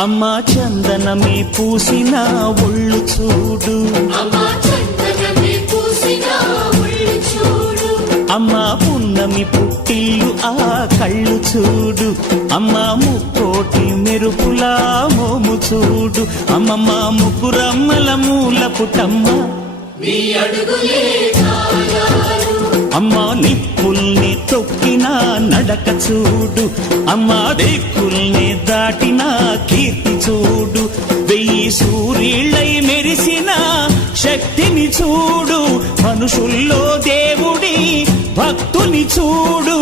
అమ్మా చందనమే పూసిన ఒళ్ళు చూడు, అమ్మా పున్నమి పుట్టిల్లు ఆ కళ్ళు చూడు, అమ్మా ముక్కోటి మెరుపులా మోము చూడు, అమ్మమ్మ ముగ్గురమ్మల మూల పుటమ్మ అమ్మా నిప్పుల్ని తొక్కిన నడక చూడు, అమ్మా దిక్కుల్ని దాటిన కీర్తి చూడు, 1000 సూర్యుళ్ళై మెరిసిన శక్తిని చూడు, మనుషుల్లో దేవుడి భక్తుని చూడు.